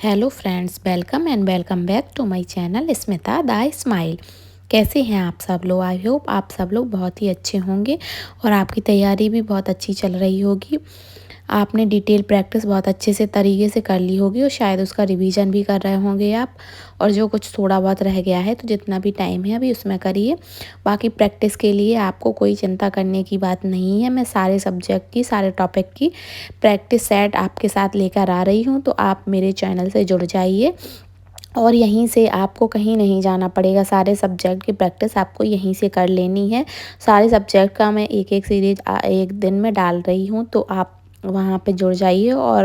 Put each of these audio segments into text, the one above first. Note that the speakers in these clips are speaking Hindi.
Hello friends, welcome back to my channel Smita the smile. कैसे हैं आप सब लोग? आई होप आप सब लोग बहुत ही अच्छे होंगे और आपकी तैयारी भी बहुत अच्छी चल रही होगी। आपने डिटेल प्रैक्टिस बहुत अच्छे से तरीके से कर ली होगी और शायद उसका रिवीजन भी कर रहे होंगे आप। और जो कुछ थोड़ा बहुत रह गया है तो जितना भी टाइम है अभी उसमें करिए। बाकी प्रैक्टिस के लिए आपको कोई चिंता करने की बात नहीं है। मैं सारे सब्जेक्ट की, सारे टॉपिक की प्रैक्टिस सेट आपके साथ लेकर आ रही हूँ, तो आप मेरे चैनल से जुड़ जाइए और यहीं से आपको कहीं नहीं जाना पड़ेगा। सारे सब्जेक्ट की प्रैक्टिस आपको यहीं से कर लेनी है। सारे सब्जेक्ट का मैं एक एक सीरीज एक दिन में डाल रही हूँ, तो आप वहाँ पे जुड़ जाइए और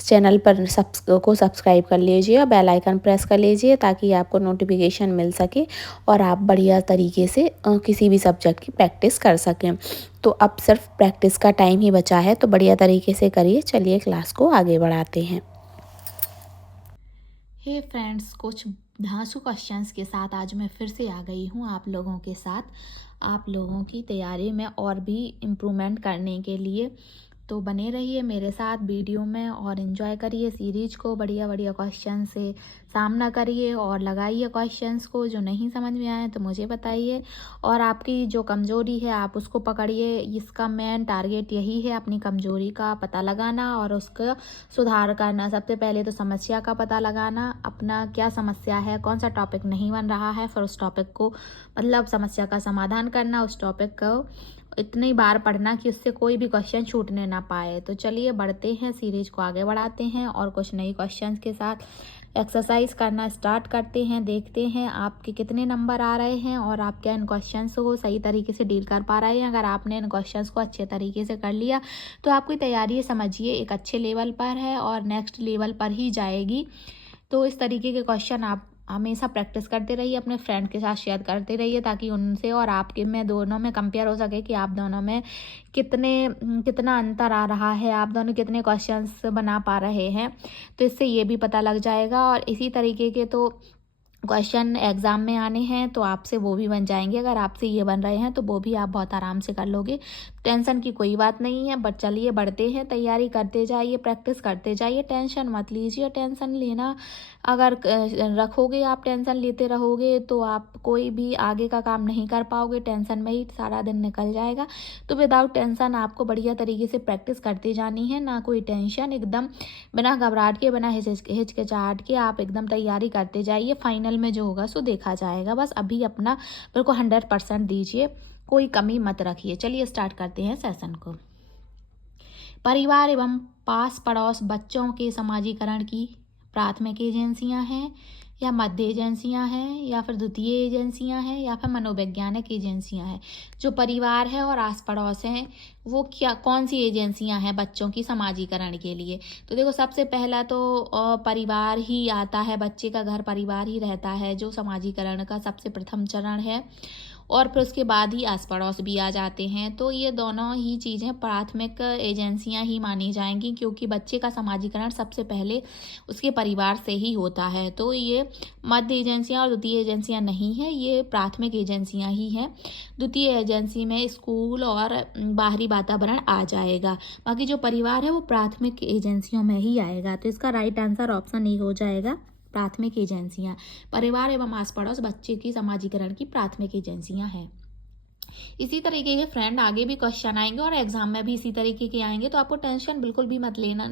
चैनल पर सब्सक्राइब कर लीजिए और बेल आइकन प्रेस कर लीजिए ताकि आपको नोटिफिकेशन मिल सके और आप बढ़िया तरीके से किसी भी सब्जेक्ट की प्रैक्टिस कर सकें। तो अब सिर्फ प्रैक्टिस का टाइम ही बचा है, तो बढ़िया तरीके से करिए। चलिए क्लास को आगे बढ़ाते हैं। हे फ्रेंड्स, कुछ धांसू क्वेश्चंस के साथ आज मैं फिर से आ गई हूँ आप लोगों के साथ, आप लोगों की तैयारी में और भी इम्प्रूवमेंट करने के लिए। तो बने रहिए मेरे साथ वीडियो में और एंजॉय करिए सीरीज को। बढ़िया बढ़िया क्वेश्चन से सामना करिए और लगाइए क्वेश्चंस को। जो नहीं समझ में आए तो मुझे बताइए और आपकी जो कमज़ोरी है आप उसको पकड़िए। इसका मेन टारगेट यही है, अपनी कमज़ोरी का पता लगाना और उसका सुधार करना। सबसे पहले तो समस्या का पता लगाना, अपना क्या समस्या है, कौन सा टॉपिक नहीं बन रहा है, फिर उस टॉपिक को मतलब समस्या का समाधान करना। उस टॉपिक को इतनी बार पढ़ना कि उससे कोई भी क्वेश्चन छूटने ना पाए। तो चलिए बढ़ते हैं, सीरीज को आगे बढ़ाते हैं और कुछ नई क्वेश्चंस के साथ एक्सरसाइज करना स्टार्ट करते हैं। देखते हैं आपके कितने नंबर आ रहे हैं और आप क्या इन क्वेश्चंस को सही तरीके से डील कर पा रहे हैं। अगर आपने इन क्वेश्चंस को अच्छे तरीके से कर लिया तो आपकी तैयारी समझिए एक अच्छे लेवल पर है और नेक्स्ट लेवल पर ही जाएगी। तो इस तरीके के क्वेश्चन आप हमेशा प्रैक्टिस करते रहिए, अपने फ्रेंड के साथ शेयर करते रहिए ताकि उनसे और आपके में दोनों में कंपेयर हो सके कि आप दोनों में कितना अंतर आ रहा है, आप दोनों कितने क्वेश्चंस बना पा रहे हैं। तो इससे ये भी पता लग जाएगा और इसी तरीके के तो क्वेश्चन एग्ज़ाम में आने हैं तो आपसे वो भी बन जाएंगे। अगर आपसे ये बन रहे हैं तो वो भी आप बहुत आराम से कर लोगे, टेंशन की कोई बात नहीं है। बट चलिए बढ़ते हैं, तैयारी करते जाइए, प्रैक्टिस करते जाइए, टेंशन मत लीजिए। टेंशन लेना अगर रखोगे, आप टेंशन लेते रहोगे तो आप कोई भी आगे का काम नहीं कर पाओगे, टेंशन में ही सारा दिन निकल जाएगा। तो विदाउट टेंशन आपको बढ़िया तरीके से प्रैक्टिस करते जानी है, ना कोई टेंशन, एकदम बिना घबराहट के, बिना हिचकिचाहट के आप एकदम तैयारी करते जाइए। फाइनल में जो होगा सो देखा जाएगा। बस अभी अपना बिल्कुल 100% दीजिए, कोई कमी मत रखिए। चलिए स्टार्ट करते हैं सेशन को। परिवार एवं पास पड़ोस बच्चों के समाजीकरण की प्राथमिक एजेंसियां हैं या मध्य एजेंसियां हैं या फिर द्वितीय एजेंसियां हैं या फिर मनोवैज्ञानिक एजेंसियां हैं। जो परिवार है और आस पड़ोस हैं वो क्या कौन सी एजेंसियां हैं बच्चों की समाजीकरण के लिए? तो देखो, सबसे पहला तो परिवार ही आता है, बच्चे का घर परिवार ही रहता है जो समाजीकरण का सबसे प्रथम चरण है। और फिर उसके बाद ही आस पड़ोस भी आ जाते हैं। तो ये दोनों ही चीज़ें प्राथमिक एजेंसियां ही मानी जाएंगी क्योंकि बच्चे का समाजीकरण सबसे पहले उसके परिवार से ही होता है। तो ये मध्य एजेंसियां और द्वितीय एजेंसियां नहीं है, ये प्राथमिक एजेंसियां ही हैं। द्वितीय एजेंसी में स्कूल और बाहरी वातावरण आ जाएगा। बाकी जो परिवार है वो प्राथमिक एजेंसियों में ही आएगा। तो इसका राइट आंसर ऑप्शन ए हो जाएगा, प्राथमिक एजेंसियां। परिवार एवं आस पड़ोस बच्चे की समाजीकरण की प्राथमिक एजेंसियां हैं। इसी तरीके के फ्रेंड आगे भी क्वेश्चन आएंगे और एग्जाम में भी इसी तरीके के आएंगे, तो आपको टेंशन बिल्कुल भी मत लेना,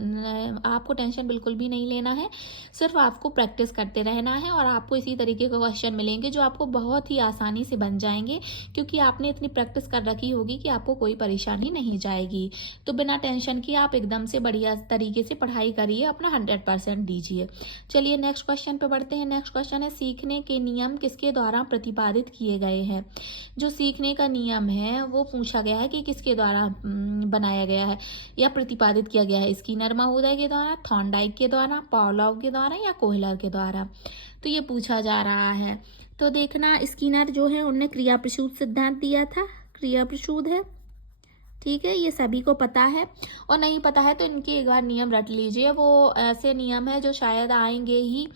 आपको टेंशन बिल्कुल भी नहीं लेना है। सिर्फ आपको प्रैक्टिस करते रहना है और आपको इसी तरीके के क्वेश्चन मिलेंगे जो आपको बहुत ही आसानी से बन जाएंगे क्योंकि आपने इतनी प्रैक्टिस कर रखी होगी कि आपको कोई परेशानी नहीं जाएगी। तो बिना टेंशन के आप एकदम से बढ़िया तरीके से पढ़ाई करिए, अपना 100% दीजिए। चलिए नेक्स्ट क्वेश्चन पे बढ़ते हैं। नेक्स्ट क्वेश्चन है, सीखने के नियम किसके द्वारा प्रतिपादित किए गए हैं? जो सीखने का नियम है वो पूछा गया है कि किसके द्वारा बनाया गया है या प्रतिपादित किया गया है? स्किनर महोदय के द्वारा, थॉर्नडाइक के द्वारा, पावलोव के द्वारा या कोहलर के द्वारा? तो ये पूछा जा रहा है। तो देखना, स्किनर जो है उनने क्रिया प्रसूत सिद्धांत दिया था, क्रिया प्रसूत है, ठीक है, ये सभी को पता है। और नहीं पता है तो इनके एक बार नियम रट लीजिए, वो ऐसे नियम है जो शायद आएंगे ही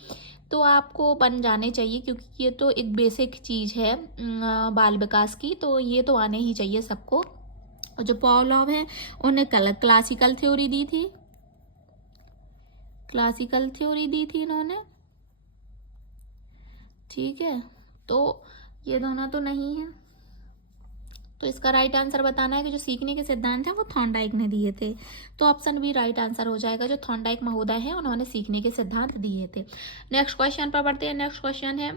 तो आपको बन जाने चाहिए क्योंकि ये तो एक बेसिक चीज़ है बाल विकास की, तो ये तो आने ही चाहिए सबको। और जो पॉवलोव है उन्हें क्लासिकल थ्योरी दी थी, क्लासिकल थ्योरी दी थी इन्होंने, ठीक है। तो ये दोनों तो नहीं है, तो इसका राइट आंसर बताना है कि जो सीखने के सिद्धांत हैं वो थॉर्नडाइक ने दिए थे। तो ऑप्शन बी राइट आंसर हो जाएगा, जो थॉर्नडाइक महोदय हैं उन्होंने सीखने के सिद्धांत दिए थे। नेक्स्ट क्वेश्चन पर बढ़ते हैं। नेक्स्ट क्वेश्चन है,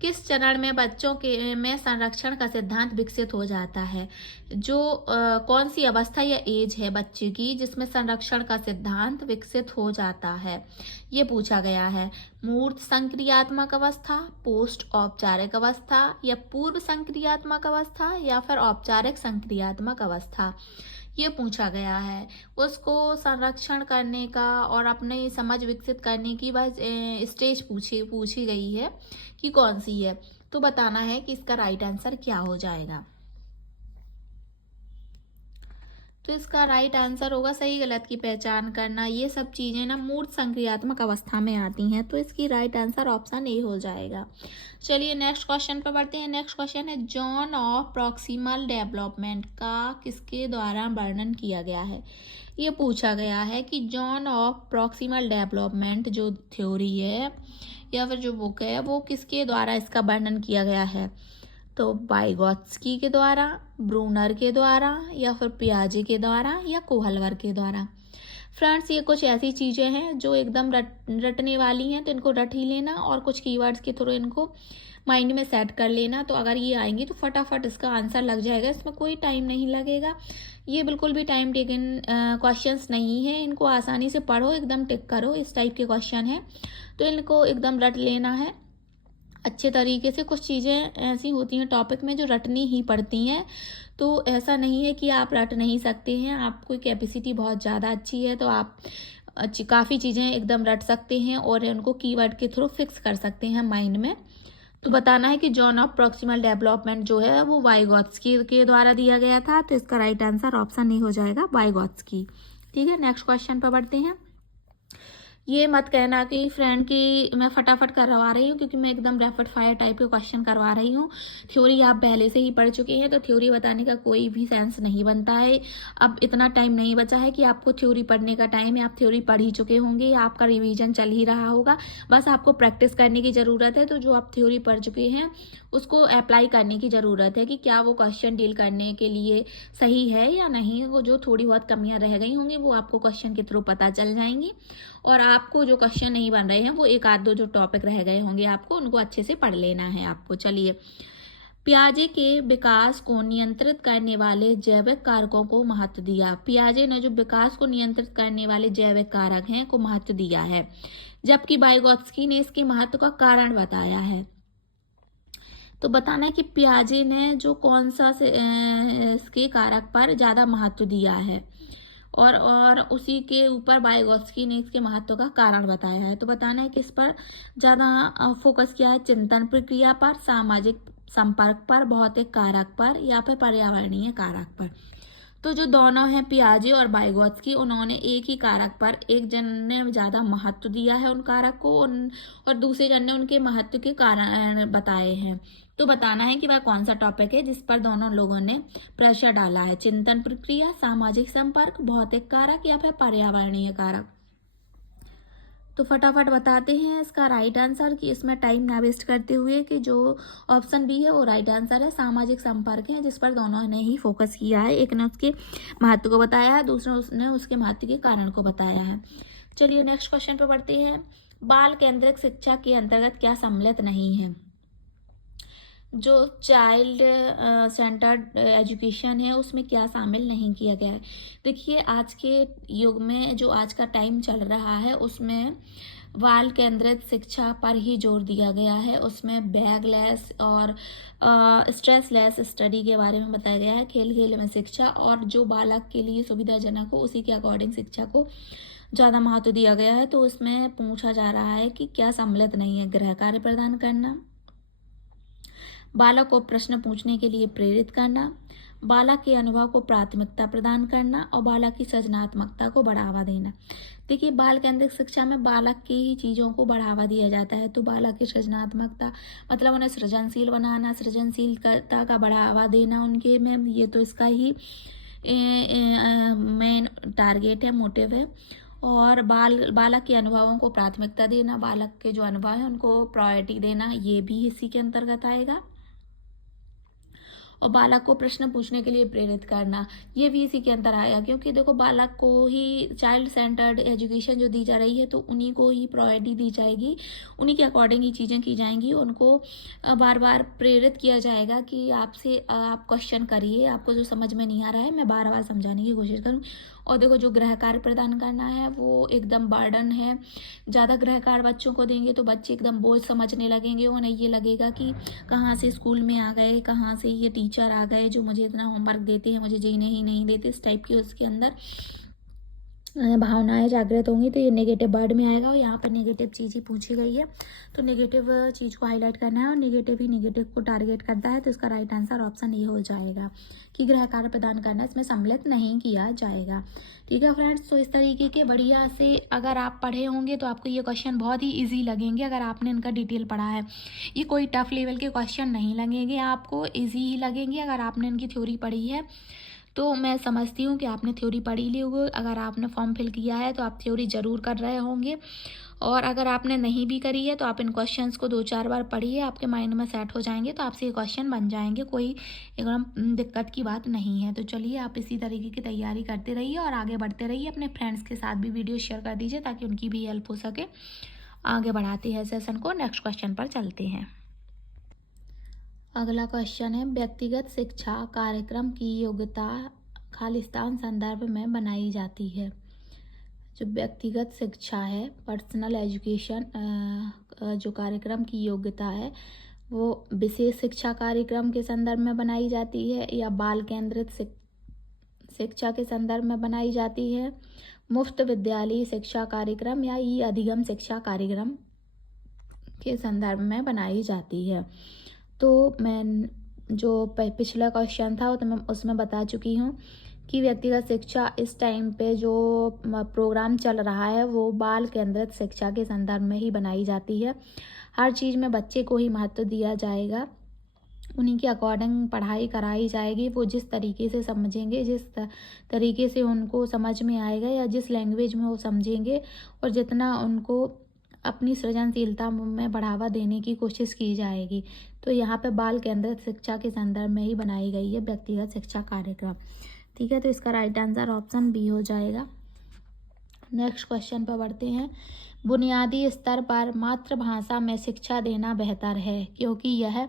किस चरण में बच्चों के में संरक्षण का सिद्धांत विकसित हो जाता है? जो कौन सी अवस्था या एज है बच्चे की जिसमें संरक्षण का सिद्धांत विकसित हो जाता है, ये पूछा गया है। मूर्त संक्रियात्मक अवस्था, पोस्ट औपचारिक अवस्था, या पूर्व संक्रियात्मक अवस्था, या फिर औपचारिक संक्रियात्मक अवस्था, ये पूछा गया है। उसको संरक्षण करने का और अपनी समझ विकसित करने की वह स्टेज पूछी गई है कि कौन सी है। तो बताना है कि इसका राइट आंसर क्या हो जाएगा। तो इसका राइट आंसर होगा सही गलत की पहचान करना। ये सब चीज़ें ना मूर्त संक्रियात्मक अवस्था में आती हैं, तो इसकी राइट आंसर ऑप्शन ए हो जाएगा। चलिए नेक्स्ट क्वेश्चन पर बढ़ते हैं। नेक्स्ट क्वेश्चन है, जोन ऑफ प्रॉक्सिमल डेवलपमेंट का किसके द्वारा वर्णन किया गया है? ये पूछा गया है कि जोन ऑफ प्रॉक्सिमल डेवलपमेंट जो थ्योरी है या फिर जो बुक है वो किसके द्वारा इसका वर्णन किया गया है? तो वाइगोत्स्की के द्वारा, ब्रूनर के द्वारा, या फिर पियाजे के द्वारा, या कोहलवर के द्वारा। फ्रेंड्स, ये कुछ ऐसी चीज़ें हैं जो एकदम रटने वाली हैं, तो इनको रट ही लेना और कुछ कीवर्ड्स के थ्रू इनको माइंड में सेट कर लेना। तो अगर ये आएंगी तो फटाफट इसका आंसर लग जाएगा, इसमें कोई टाइम नहीं लगेगा। ये बिल्कुल भी टाइम टेकन क्वेश्चंस नहीं है, इनको आसानी से पढ़ो, एकदम टिक करो, इस टाइप के क्वेश्चन है, तो इनको एकदम रट लेना है अच्छे तरीके से। कुछ चीज़ें ऐसी होती हैं टॉपिक में जो रटनी ही पड़ती हैं, तो ऐसा नहीं है कि आप रट नहीं सकते हैं, आपकी कैपेसिटी बहुत ज़्यादा अच्छी है तो आप काफ़ी चीज़ें एकदम रट सकते हैं और उनको कीवर्ड के थ्रू फिक्स कर सकते हैं माइंड में। तो बताना है कि जोन ऑफ प्रॉक्सिमल डेवलपमेंट जो है वो वाइगोत्स्की के द्वारा दिया गया था, तो इसका राइट आंसर ऑप्शन ए हो जाएगा, वाइगोत्स्की। ठीक है, नेक्स्ट क्वेश्चन पर बढ़ते हैं। ये मत कहना कि फ्रेंड की मैं फटाफट करवा रही हूँ, क्योंकि मैं एकदम रैपिड फायर टाइप के क्वेश्चन करवा रही हूँ। थ्योरी आप पहले से ही पढ़ चुके हैं, तो थ्योरी बताने का कोई भी सेंस नहीं बनता है। अब इतना टाइम नहीं बचा है कि आपको थ्योरी पढ़ने का टाइम है, आप थ्योरी पढ़ ही चुके होंगे, आपका रिवीजन चल ही रहा होगा, बस आपको प्रैक्टिस करने की ज़रूरत है। तो जो आप थ्योरी पढ़ चुके हैं उसको अप्लाई करने की ज़रूरत है कि क्या वो क्वेश्चन डील करने के लिए सही है या नहीं। वो जो थोड़ी बहुत कमियाँ रह गई होंगी वो आपको क्वेश्चन के थ्रू पता चल जाएंगी, और आपको जो क्वेश्चन नहीं बन रहे हैं वो एक आध दो जो टॉपिक रह गए होंगे आपको उनको अच्छे से पढ़ लेना है आपको। चलिए, पियाजे के विकास को नियंत्रित करने वाले जैविक कारकों को महत्व दिया। पियाजे ने जो विकास को नियंत्रित करने वाले जैविक कारक हैं को महत्व दिया है, जबकि वाइगोत्स्की ने इसके महत्व का कारण बताया है। तो बताना है कि पियाजे ने जो कौन सा इसके कारक पर ज़्यादा महत्व दिया है, और उसी के ऊपर वाइगोत्स्की ने इसके महत्व का कारण बताया है। तो बताना है कि इस पर ज़्यादा फोकस किया है, चिंतन प्रक्रिया पर, सामाजिक संपर्क पर, भौतिक कारक पर, या फिर पर्यावरणीय कारक पर। तो जो दोनों हैं पियाजे और वाइगोत्स्की, उन्होंने एक ही कारक पर, एक जन ने ज़्यादा महत्व दिया है उन कारक को, और दूसरे जन ने उनके महत्व के कारण बताए हैं। तो बताना है कि वह कौन सा टॉपिक है जिस पर दोनों लोगों ने प्रेशर डाला है, चिंतन प्रक्रिया, सामाजिक संपर्क, भौतिक कारक, या फिर पर्यावरणीय कारक। तो फटाफट बताते हैं इसका राइट आंसर, कि इसमें टाइम ना वेस्ट करते हुए, कि जो ऑप्शन बी है वो राइट आंसर है, सामाजिक संपर्क है, जिस पर दोनों ने ही फोकस किया है। एक ने उसके महत्व को बताया है, दूसरा उसने उसके महत्व के कारण को बताया है। चलिए नेक्स्ट क्वेश्चन पर बढ़ते हैं। बाल केंद्रित शिक्षा के अंतर्गत क्या सम्मिलित नहीं है? जो चाइल्ड सेंटर्ड एजुकेशन है उसमें क्या शामिल नहीं किया गया है? देखिए, आज के युग में जो आज का टाइम चल रहा है उसमें बाल केंद्रित शिक्षा पर ही जोर दिया गया है। उसमें बैगलेस और स्ट्रेसलेस स्टडी के बारे में बताया गया है, खेल खेल में शिक्षा, और जो बालक के लिए सुविधाजनक हो उसी के अकॉर्डिंग शिक्षा को ज़्यादा महत्व दिया गया है। तो उसमें पूछा जा रहा है कि क्या सम्मिलित नहीं है? गृह कार्य प्रदान करना, बालक को प्रश्न पूछने के लिए प्रेरित करना, बालक के अनुभव को प्राथमिकता प्रदान करना, और बालक की सृजनात्मकता को बढ़ावा देना। देखिए, बाल केंद्रित शिक्षा में बालक की ही चीज़ों को बढ़ावा दिया जाता है। तो बालक की सृजनात्मकता मतलब उन्हें सृजनशील बनाना, सृजनशीलता का बढ़ावा देना उनके में, ये तो इसका ही मेन टारगेट है, मोटिव है। और बालक के अनुभवों को प्राथमिकता देना, बालक के जो अनुभव हैं उनको प्रायोरिटी देना, ये भी इसी के अंतर्गत आएगा। और बालक को प्रश्न पूछने के लिए प्रेरित करना, ये भी इसी के अंतर आएगा, क्योंकि देखो बालक को ही चाइल्ड सेंटर्ड एजुकेशन जो दी जा रही है तो उन्हीं को ही प्रायोरिटी दी जाएगी, उन्हीं के अकॉर्डिंग ही चीज़ें की जाएंगी। उनको बार बार प्रेरित किया जाएगा कि आपसे आप क्वेश्चन करिए, आपको जो समझ में नहीं आ रहा है मैं बार बार समझाने की कोशिश करूँ। और देखो जो गृह कार्य प्रदान करना है वो एकदम बर्डन है, ज़्यादा गृह कार्य बच्चों को देंगे तो बच्चे एकदम बोझ समझने लगेंगे, उन्हें ये लगेगा कि कहाँ से स्कूल में आ गए, कहाँ से ये टीचर आ गए जो मुझे इतना होमवर्क देते हैं, मुझे जीने ही नहीं देते, इस टाइप की उसके अंदर भावनाएं जागृत होंगी। तो ये नेगेटिव वर्ड में आएगा और यहाँ पर नेगेटिव चीज़ ही पूछी गई है, तो नेगेटिव चीज़ को हाईलाइट करना है और नेगेटिव ही नेगेटिव को टारगेट करता है। तो इसका राइट आंसर ऑप्शन ए हो जाएगा कि गृह कार्य प्रदान करना इसमें सम्मिलित नहीं किया जाएगा। ठीक है फ्रेंड्स, तो इस तरीके के बढ़िया से अगर आप पढ़े होंगे तो आपको ये क्वेश्चन बहुत ही ईजी लगेंगे अगर आपने इनका डिटेल पढ़ा है। ये कोई टफ लेवल के क्वेश्चन नहीं लगेंगे, आपको ईजी ही लगेंगे अगर आपने इनकी थ्योरी पढ़ी है। तो मैं समझती हूँ कि आपने थ्योरी पढ़ी ली होगी, अगर आपने फॉर्म फिल किया है तो आप थ्योरी ज़रूर कर रहे होंगे, और अगर आपने नहीं भी करी है तो आप इन क्वेश्चंस को 2-4 बार पढ़िए, आपके माइंड में सेट हो जाएंगे, तो आपसे ये क्वेश्चन बन जाएंगे, कोई एकदम दिक्कत की बात नहीं है। तो चलिए आप इसी तरीके की तैयारी करते रहिए और आगे बढ़ते रहिए, अपने फ्रेंड्स के साथ भी वीडियो शेयर कर दीजिए ताकि उनकी भी हेल्प हो सके। आगे बढ़ाते हैं सेशन को, नेक्स्ट क्वेश्चन पर चलते हैं। अगला क्वेश्चन है, व्यक्तिगत शिक्षा कार्यक्रम की योग्यता खालिस्तान संदर्भ में बनाई जाती है। जो व्यक्तिगत शिक्षा है, पर्सनल एजुकेशन जो कार्यक्रम की योग्यता है वो विशेष शिक्षा कार्यक्रम के संदर्भ में बनाई जाती है या बाल केंद्रित शिक्षा के संदर्भ में बनाई जाती है, मुफ्त विद्यालयी शिक्षा कार्यक्रम या ई अधिगम शिक्षा कार्यक्रम के संदर्भ में बनाई जाती है। तो मैं जो पिछला क्वेश्चन था वो तो मैं उसमें बता चुकी हूँ कि व्यक्तिगत शिक्षा इस टाइम पे जो प्रोग्राम चल रहा है वो बाल केंद्रित शिक्षा के संदर्भ में ही बनाई जाती है। हर चीज़ में बच्चे को ही महत्व दिया जाएगा, उन्हीं के अकॉर्डिंग पढ़ाई कराई जाएगी, वो जिस तरीके से समझेंगे, जिस तरीके से उनको समझ में आएगा या जिस लैंग्वेज में वो समझेंगे और जितना उनको अपनी सृजनशीलता में बढ़ावा देने की कोशिश की जाएगी। तो यहाँ पे बाल केंद्रित शिक्षा के संदर्भ में ही बनाई गई है व्यक्तिगत शिक्षा कार्यक्रम। ठीक है, तो इसका राइट आंसर ऑप्शन बी हो जाएगा। नेक्स्ट क्वेश्चन पर बढ़ते हैं। बुनियादी स्तर पर मातृभाषा में शिक्षा देना बेहतर है क्योंकि यह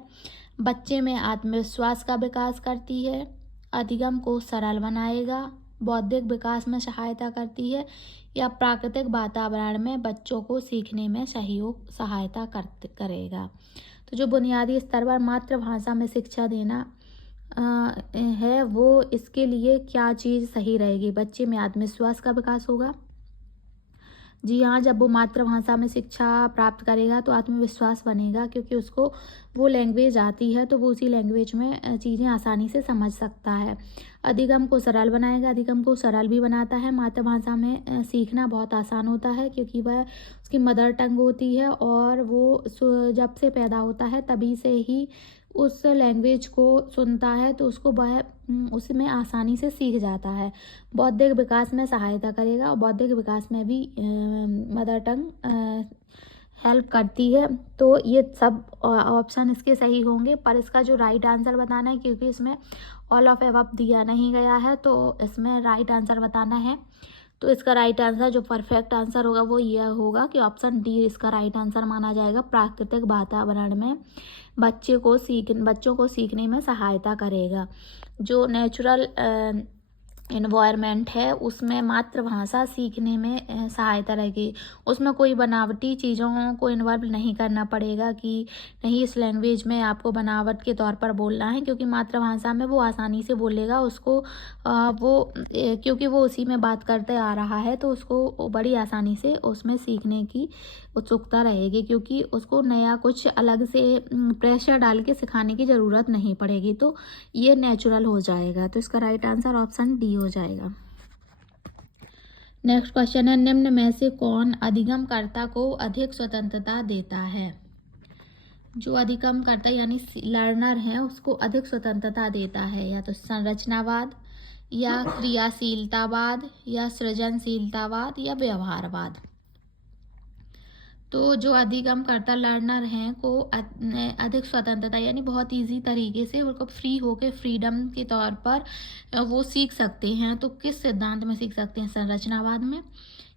बच्चे में आत्मविश्वास का विकास करती है, अधिगम को सरल बनाएगा, बौद्धिक विकास में सहायता करती है या प्राकृतिक वातावरण में बच्चों को सीखने में सहायता करेगा। तो जो बुनियादी स्तर पर मातृभाषा में शिक्षा देना है वो इसके लिए क्या चीज़ सही रहेगी? बच्चे में आत्मविश्वास का विकास होगा। जी हाँ, जब वो मातृभाषा में शिक्षा प्राप्त करेगा तो आत्मविश्वास बनेगा क्योंकि उसको वो लैंग्वेज आती है तो वो उसी लैंग्वेज में चीज़ें आसानी से समझ सकता है। अधिगम को सरल बनाएगा, अधिगम को सरल भी बनाता है। मातृभाषा में सीखना बहुत आसान होता है क्योंकि वह उसकी मदर टंग होती है और वो जब से पैदा होता है तभी से ही उस लैंग्वेज को सुनता है तो उसको वह उसमें आसानी से सीख जाता है। बौद्धिक विकास में सहायता करेगा और बौद्धिक विकास में भी मदर टंग हेल्प करती है। तो ये सब ऑप्शन इसके सही होंगे, पर इसका जो राइट आंसर बताना है क्योंकि इसमें ऑल ऑफ एबव दिया नहीं गया है तो इसमें राइट आंसर बताना है। तो इसका राइट आंसर जो परफेक्ट आंसर होगा वो यह होगा कि ऑप्शन डी इसका राइट आंसर माना जाएगा। प्राकृतिक वातावरण में बच्चों को सीखने में सहायता करेगा। जो नेचुरल एनवायरनमेंट है उसमें मातृभाषा सीखने में सहायता रहेगी, उसमें कोई बनावटी चीज़ों को इन्वॉल्व नहीं करना पड़ेगा कि नहीं इस लैंग्वेज में आपको बनावट के तौर पर बोलना है, क्योंकि मातृभाषा में वो आसानी से बोलेगा। उसको क्योंकि वो उसी में बात करते आ रहा है तो उसको बड़ी आसानी से उसमें सीखने की उत्सुकता रहेगी क्योंकि उसको नया कुछ अलग से प्रेशर डाल के सिखाने की ज़रूरत नहीं पड़ेगी, तो ये नेचुरल हो जाएगा। तो इसका राइट आंसर ऑप्शन डी हो जाएगा। नेक्स्ट क्वेश्चन है, निम्न में से कौन अधिगमकर्ता को अधिक स्वतंत्रता देता है? जो अधिगमकर्ता यानी लर्नर है उसको अधिक स्वतंत्रता देता है, या तो संरचनावाद या क्रियाशीलतावाद या सृजनशीलतावाद या व्यवहारवाद। तो जो अधिगमकर्ता लर्नर हैं को अधिक स्वतंत्रता यानी बहुत इजी तरीके से उनको फ्री होके फ्रीडम के तौर पर वो सीख सकते हैं। तो किस सिद्धांत में सीख सकते हैं? संरचनावाद में,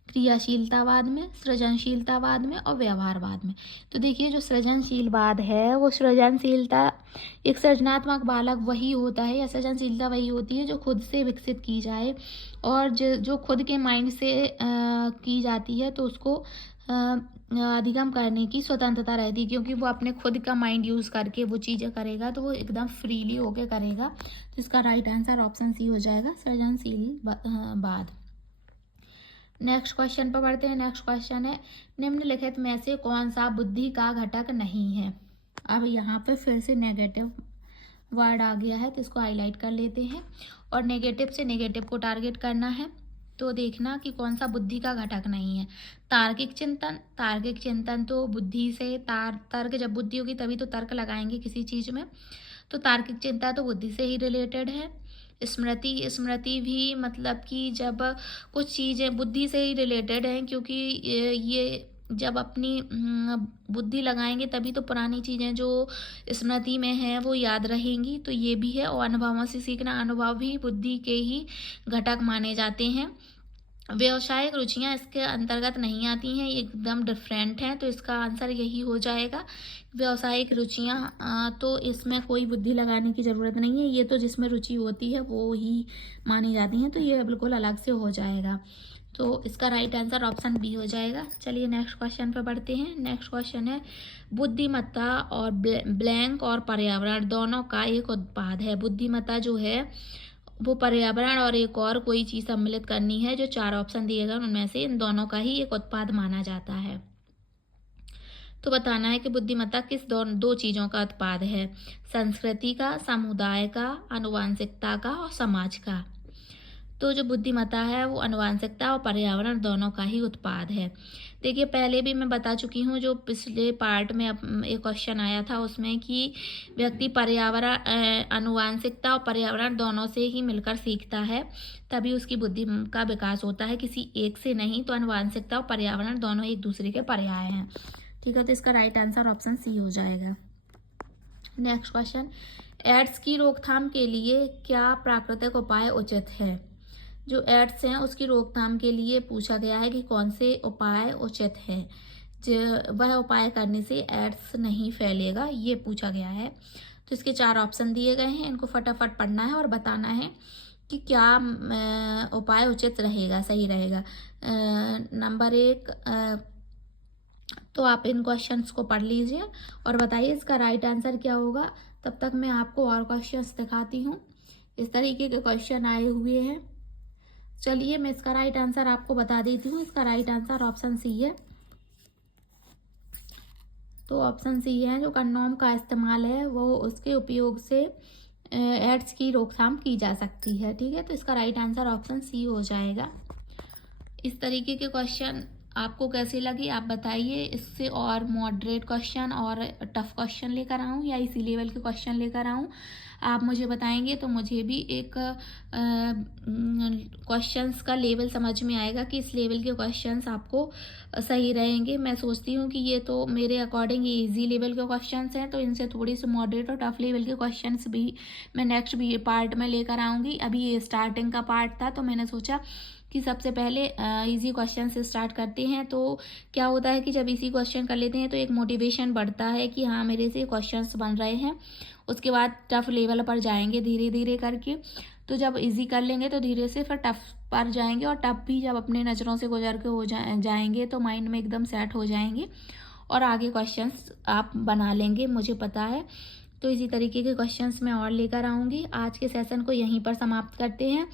क्रियाशीलतावाद में, सृजनशीलतावाद में और व्यवहारवाद में। तो देखिए जो सृजनशीलवाद है वो सृजनशीलता, एक सृजनात्मक बालक वही होता है या सृजनशीलता वही होती है जो खुद से विकसित की जाए और जो खुद के माइंड से की जाती है तो उसको अधिगम करने की स्वतंत्रता रहती है, क्योंकि वो अपने खुद का माइंड यूज़ करके वो चीज़ें करेगा तो वो एकदम फ्रीली होके करेगा। तो इसका राइट आंसर ऑप्शन सी हो जाएगा, सृजनशीलवाद। नेक्स्ट क्वेश्चन पर बढ़ते हैं। नेक्स्ट क्वेश्चन है, निम्नलिखित में से कौन सा बुद्धि का घटक नहीं है? अब यहाँ पे फिर से नेगेटिव वर्ड आ गया है तो इसको हाईलाइट कर लेते हैं और नेगेटिव से नेगेटिव को टारगेट करना है। तो देखना कि कौन सा बुद्धि का घटक नहीं है। तार्किक चिंतन, तार्किक चिंतन तो बुद्धि से तर्क, जब बुद्धि होगी तभी तो तर्क लगाएंगे किसी चीज़ में, तो तार्किक चिंतन तो बुद्धि से ही रिलेटेड है। स्मृति, स्मृति भी मतलब कि जब कुछ चीज़ें बुद्धि से ही रिलेटेड हैं, क्योंकि ये जब अपनी बुद्धि लगाएंगे तभी तो पुरानी चीज़ें जो स्मृति में हैं वो याद रहेंगी, तो ये भी है। और अनुभवों से सीखना, अनुभव भी बुद्धि के ही घटक माने जाते हैं। व्यावसायिक रुचियाँ इसके अंतर्गत नहीं आती हैं, ये एकदम डिफरेंट हैं, तो इसका आंसर यही हो जाएगा। व्यावसायिक रुचियाँ तो इसमें कोई बुद्धि लगाने की ज़रूरत नहीं है, ये तो जिसमें रुचि होती है वो ही मानी जाती हैं, तो ये बिल्कुल अलग से हो जाएगा। तो इसका राइट आंसर ऑप्शन बी हो जाएगा। चलिए नेक्स्ट क्वेश्चन पर बढ़ते हैं। नेक्स्ट क्वेश्चन है, बुद्धिमत्ता और ब्लैंक और पर्यावरण दोनों का एक उत्पाद है। बुद्धिमत्ता जो है वो पर्यावरण और एक और कोई चीज़ सम्मिलित करनी है, जो 4 ऑप्शन दिए गए उनमें से इन दोनों का ही एक उत्पाद माना जाता है। तो बताना है कि बुद्धिमत्ता किस दो चीज़ों का उत्पाद है? संस्कृति का, समुदाय का, आनुवंशिकता का और समाज का। तो जो बुद्धिमत्ता है वो आनुवंशिकता और पर्यावरण दोनों का ही उत्पाद है। देखिए पहले भी मैं बता चुकी हूँ, जो पिछले पार्ट में एक क्वेश्चन आया था उसमें कि व्यक्ति पर्यावरण, आनुवंशिकता और पर्यावरण दोनों से ही मिलकर सीखता है, तभी उसकी बुद्धि का विकास होता है, किसी एक से नहीं। तो आनुवंशिकता और पर्यावरण दोनों एक दूसरे के पर्याय हैं। ठीक है, तो इसका राइट आंसर ऑप्शन सी हो जाएगा। नेक्स्ट क्वेश्चन, एड्स की रोकथाम के लिए क्या प्राकृतिक उपाय उचित है? जो एड्स हैं उसकी रोकथाम के लिए पूछा गया है कि कौन से उपाय उचित है, जो वह उपाय करने से एड्स नहीं फैलेगा, ये पूछा गया है। तो इसके 4 ऑप्शन दिए गए हैं, इनको फटाफट पढ़ना है और बताना है कि क्या उपाय उचित रहेगा, सही रहेगा। नंबर 1, तो आप इन क्वेश्चंस को पढ़ लीजिए और बताइए इसका राइट आंसर क्या होगा। तब तक मैं आपको और क्वेश्चंस दिखाती हूँ। इस तरीके के क्वेश्चन आए हुए हैं। चलिए मैं इसका राइट आंसर आपको बता देती हूँ। इसका राइट आंसर ऑप्शन सी है। तो ऑप्शन सी है, जो कंडोम का इस्तेमाल है वो उसके उपयोग से एड्स की रोकथाम की जा सकती है। ठीक है, तो इसका राइट आंसर ऑप्शन सी हो जाएगा। इस तरीके के क्वेश्चन आपको कैसे लगे आप बताइए। इससे और मॉडरेट क्वेश्चन और टफ क्वेश्चन लेकर आऊँ या इसी लेवल के क्वेश्चन लेकर आऊँ, आप मुझे बताएंगे तो मुझे भी एक क्वेश्चंस का लेवल समझ में आएगा कि इस लेवल के क्वेश्चंस आपको सही रहेंगे। मैं सोचती हूँ कि ये तो मेरे अकॉर्डिंग ये इजी लेवल के क्वेश्चंस हैं, तो इनसे थोड़ी सी मॉडरेट और टफ लेवल के क्वेश्चंस भी मैं नेक्स्ट भी पार्ट में लेकर आऊँगी। अभी ये स्टार्टिंग का पार्ट था तो मैंने सोचा कि सबसे पहले इजी क्वेश्चन से स्टार्ट करते हैं। तो क्या होता है कि जब इजी क्वेश्चन कर लेते हैं तो एक मोटिवेशन बढ़ता है कि हाँ मेरे से क्वेश्चंस बन रहे हैं। उसके बाद टफ लेवल पर जाएंगे धीरे धीरे करके, तो जब इजी कर लेंगे तो धीरे से फिर टफ पर जाएंगे, और टफ भी जब अपने नज़रों से गुजर के हो जाएंगे तो माइंड में एकदम सेट हो जाएंगे और आगे क्वेश्चंस आप बना लेंगे, मुझे पता है। तो इसी तरीके के क्वेश्चंस मैं और लेकर आऊँगी। आज के सेशन को यहीं पर समाप्त करते हैं।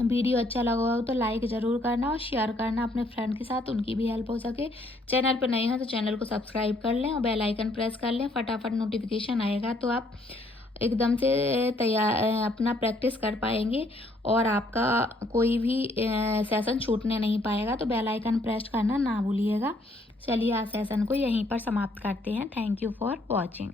वीडियो अच्छा लगा हो तो लाइक ज़रूर करना और शेयर करना अपने फ्रेंड के साथ, उनकी भी हेल्प हो सके। चैनल पर नए हो तो चैनल को सब्सक्राइब कर लें और बेल आइकन प्रेस कर लें, फटाफट नोटिफिकेशन आएगा तो आप एकदम से तैयार अपना प्रैक्टिस कर पाएंगे और आपका कोई भी सेशन छूटने नहीं पाएगा। तो बेल आइकन प्रेस करना ना भूलिएगा। चलिए आज सेशन को यहीं पर समाप्त करते हैं। Thank you for watching.